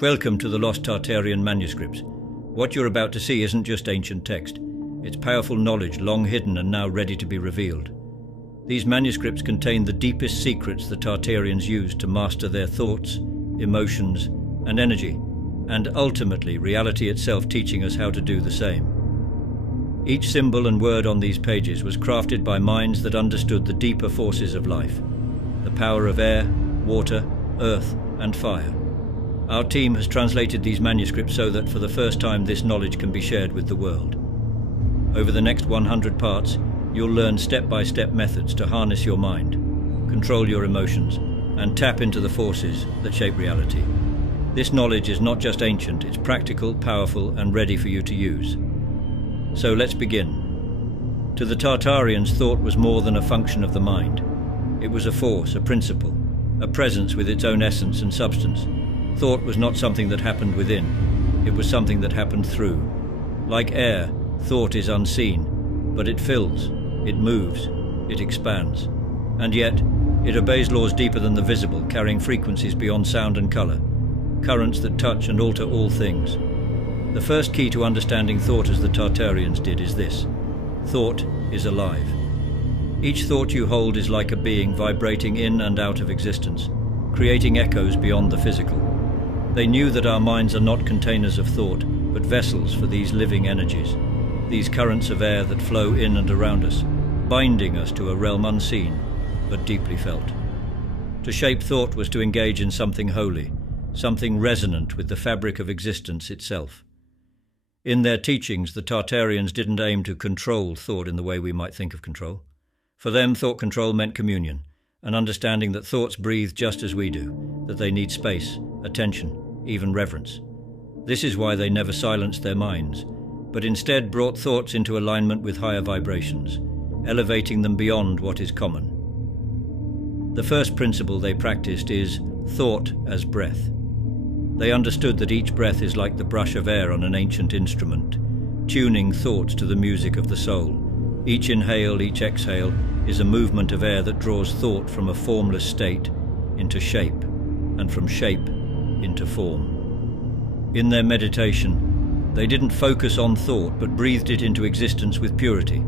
Welcome to the Lost Tartarian Manuscripts. What you're about to see isn't just ancient text. It's powerful knowledge long hidden and now ready to be revealed. These manuscripts contain the deepest secrets the Tartarians used to master their thoughts, emotions, and energy, and ultimately reality itself teaching us how to do the same. Each symbol and word on these pages was crafted by minds that understood the deeper forces of life, the power of air, water, earth, and fire. Our team has translated these manuscripts so that for the first time this knowledge can be shared with the world. Over the next 100 parts, you'll learn step-by-step methods to harness your mind, control your emotions, and tap into the forces that shape reality. This knowledge is not just ancient, it's practical, powerful, and ready for you to use. So let's begin. To the Tartarians, thought was more than a function of the mind. It was a force, a principle, a presence with its own essence and substance. Thought was not something that happened within, it was something that happened through. Like air, thought is unseen, but it fills, it moves, it expands. And yet, it obeys laws deeper than the visible, carrying frequencies beyond sound and color, currents that touch and alter all things. The first key to understanding thought as the Tartarians did is this: thought is alive. Each thought you hold is like a being vibrating in and out of existence, creating echoes beyond the physical. They knew that our minds are not containers of thought, but vessels for these living energies, these currents of air that flow in and around us, binding us to a realm unseen, but deeply felt. To shape thought was to engage in something holy, something resonant with the fabric of existence itself. In their teachings, the Tartarians didn't aim to control thought in the way we might think of control. For them, thought control meant communion, an understanding that thoughts breathe just as we do, that they need space, attention, even reverence. This is why they never silenced their minds, but instead brought thoughts into alignment with higher vibrations, elevating them beyond what is common. The first principle they practiced is thought as breath. They understood that each breath is like the brush of air on an ancient instrument, tuning thoughts to the music of the soul. Each inhale, each exhale is a movement of air that draws thought from a formless state into shape, and from shape into form. In their meditation, they didn't focus on thought but breathed it into existence with purity,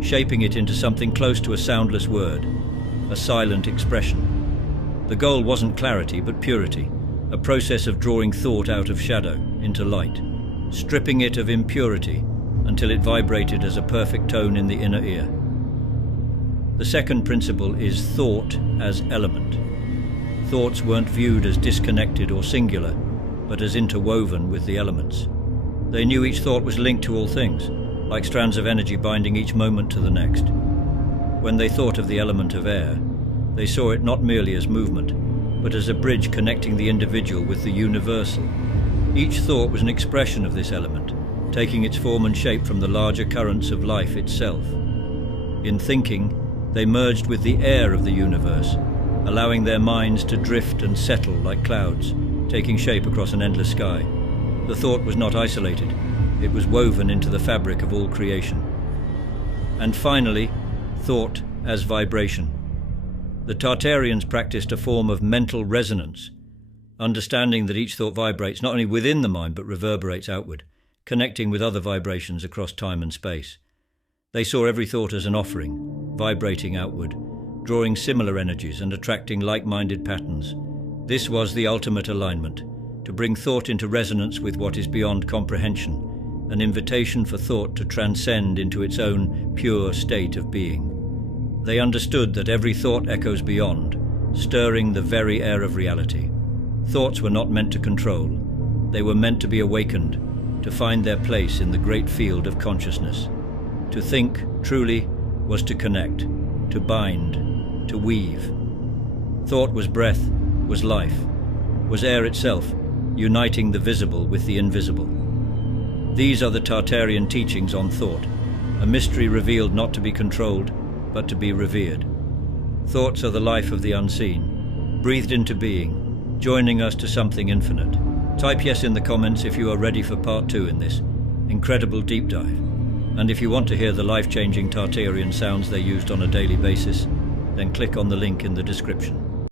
shaping it into something close to a soundless word, a silent expression. The goal wasn't clarity but purity, a process of drawing thought out of shadow into light, stripping it of impurity until it vibrated as a perfect tone in the inner ear. The second principle is thought as element. Thoughts weren't viewed as disconnected or singular, but as interwoven with the elements. They knew each thought was linked to all things, like strands of energy binding each moment to the next. When they thought of the element of air, they saw it not merely as movement, but as a bridge connecting the individual with the universal. Each thought was an expression of this element, taking its form and shape from the larger currents of life itself. In thinking, they merged with the air of the universe, allowing their minds to drift and settle like clouds, taking shape across an endless sky. The thought was not isolated, it was woven into the fabric of all creation. And finally, thought as vibration. The Tartarians practiced a form of mental resonance, understanding that each thought vibrates not only within the mind but reverberates outward, connecting with other vibrations across time and space. They saw every thought as an offering, vibrating outward, drawing similar energies and attracting like-minded patterns. This was the ultimate alignment, to bring thought into resonance with what is beyond comprehension, an invitation for thought to transcend into its own pure state of being. They understood that every thought echoes beyond, stirring the very air of reality. Thoughts were not meant to control, they were meant to be awakened, to find their place in the great field of consciousness. To think, truly, was to connect, to bind, to weave. Thought was breath, was life, was air itself, uniting the visible with the invisible. These are the Tartarian teachings on thought, a mystery revealed not to be controlled, but to be revered. Thoughts are the life of the unseen, breathed into being, joining us to something infinite. Type yes in the comments if you are ready for part 2 in this incredible deep dive. And if you want to hear the life-changing Tartarian sounds they used on a daily basis, then click on the link in the description.